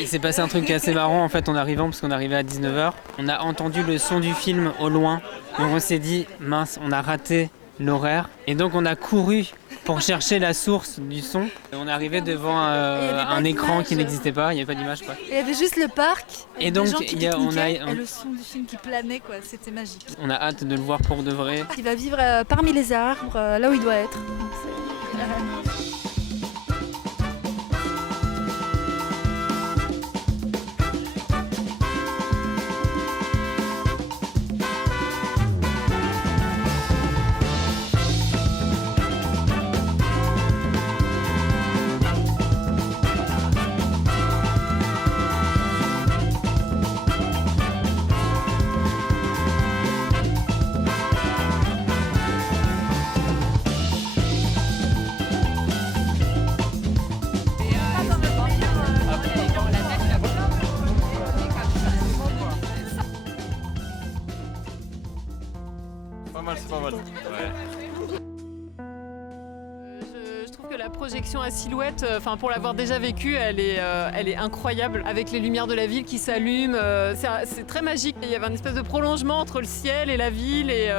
Il s'est passé un truc assez marrant en fait en arrivant, parce qu'on arrivait à 19h. On a entendu le son du film au loin, donc on s'est dit mince, on a raté l'horaire. Et donc on a couru pour chercher la source du son. Et on est arrivé devant un écran qui n'existait pas, il n'y avait pas d'image quoi. Il y avait juste le parc Et donc des gens qui et le son du film qui planait quoi, c'était magique. on a hâte de le voir pour de vrai. Il va vivre parmi les arbres, là où il doit être. Donc, C'est pas mal. Ouais. Je trouve que la projection à Silhouette, pour l'avoir déjà vécue, elle est incroyable. Avec les lumières de la ville qui s'allument, c'est très magique. Il y avait un espèce de prolongement entre le ciel et la ville et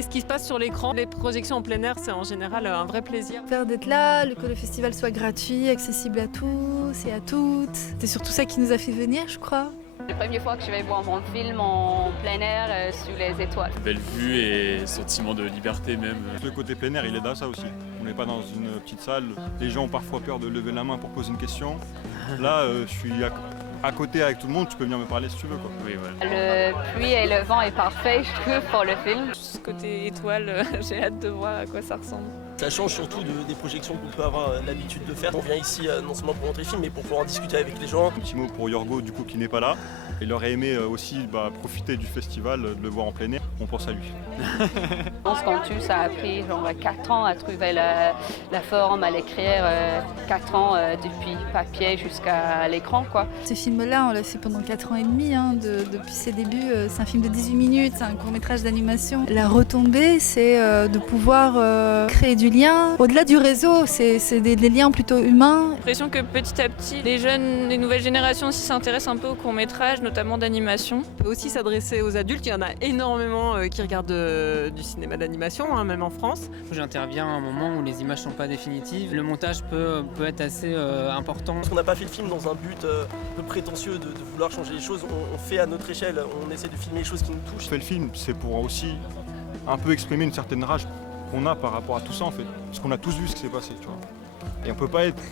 ce qui se passe sur l'écran. Les projections en plein air, c'est en général un vrai plaisir. faire d'être là, que le festival soit gratuit, accessible à tous et à toutes. C'est surtout ça qui nous a fait venir, je crois. C'est la première fois que je vais voir mon film en plein air sous les étoiles. Belle vue et sentiment de liberté même. Le côté plein air, il est dans ça aussi. On n'est pas dans une petite salle. Les gens ont parfois peur de lever la main pour poser une question. Là, je suis à côté avec tout le monde, tu peux venir me parler si tu veux, quoi. Oui, voilà. Le pluie et le vent est parfait, je trouve, pour le film. Ce côté étoile, j'ai hâte de voir à quoi ça ressemble. Ça change surtout des projections qu'on peut avoir l'habitude de faire. On vient ici non seulement pour montrer le film, mais pour pouvoir en discuter avec les gens. Un petit mot pour Yorgo, du coup, qui n'est pas là. Il aurait aimé aussi profiter du festival, de le voir en plein air. On pense à lui. On se compte, ça a pris genre 4 ans à trouver la forme, à l'écrire, 4 ans depuis papier jusqu'à l'écran, quoi. Ce film-là, on l'a fait pendant 4 ans et demi, depuis ses débuts. C'est un film de 18 minutes, c'est un court-métrage d'animation. La retombée, c'est de pouvoir créer du lien. Au-delà du réseau, c'est des liens plutôt humains. J'ai l'impression que petit à petit, les jeunes, les nouvelles générations aussi s'intéressent un peu aux courts-métrages, notamment d'animation. On peut aussi s'adresser aux adultes, il y en a énormément qui regardent du cinéma d'animation, même en France. J'interviens à un moment où les images sont pas définitives. Le montage peut être assez important. Parce qu'on n'a pas fait le film dans un but un peu prétentieux de vouloir changer les choses. On fait à notre échelle, on essaie de filmer les choses qui nous touchent. Je fais le film, c'est pour aussi un peu exprimer une certaine rage qu'on a par rapport à tout ça, en fait. Parce qu'on a tous vu ce qui s'est passé, tu vois. Et on peut pas être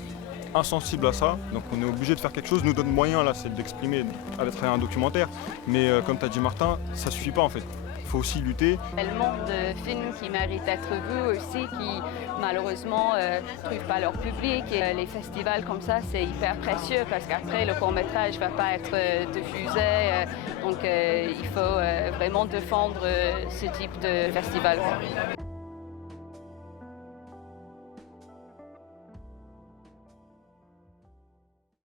insensible à ça, donc on est obligé de faire quelque chose. Nous donne moyen là, c'est d'exprimer à travers un documentaire, mais comme tu as dit Martin, ça suffit pas en fait. Il faut aussi lutter. Tellement de films qui méritent d'être vus aussi, qui malheureusement ne trouvent pas leur public. Et les festivals comme ça, c'est hyper précieux parce qu'après, le court-métrage ne va pas être diffusé. Donc il faut vraiment défendre ce type de festival.